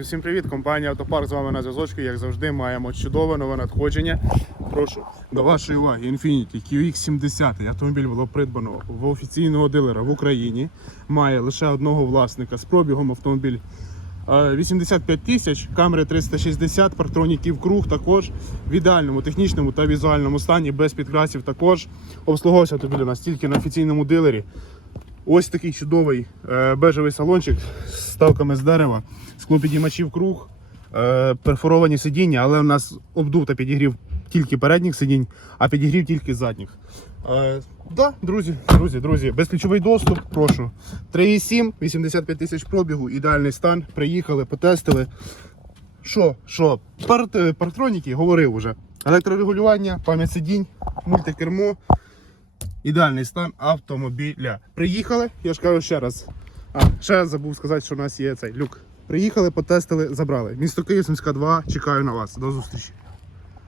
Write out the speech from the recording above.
Всім привіт, компанія Автопарк з вами на зв'язочку. Як завжди, маємо чудове нове надходження. Прошу до вашої уваги Infiniti QX70. Автомобіль було придбано в офіційного дилера в Україні. Має лише одного власника з пробігом автомобіль. е, 85 тисяч, камери 360, партроніків круг також в ідеальному технічному та візуальному стані, без підкрасів також. Обслуговувався автомобіль у нас тільки на офіційному дилері. Ось такий чудовий е, бежевий салончик з ставками з дерева, склопідіймачів круг, е, перфоровані сидіння, але у нас обдув та підігрів тільки передніх сидінь, а підігрів тільки задніх. Е, да, друзі, друзі, друзі, безключовий доступ, прошу. 3,7, 85 тисяч пробігу, ідеальний стан. Приїхали, потестили. Що, що, парт, партроніки, говорив уже. Електрорегулювання, пам'ять сидінь, мультикермо. Ідеальний стан автомобіля. Приїхали, я ж кажу ще раз. А, ще забув сказати, що у нас є цей люк. Приїхали, потестили, забрали. Місто Київ, Сумська 2, чекаю на вас. До зустрічі.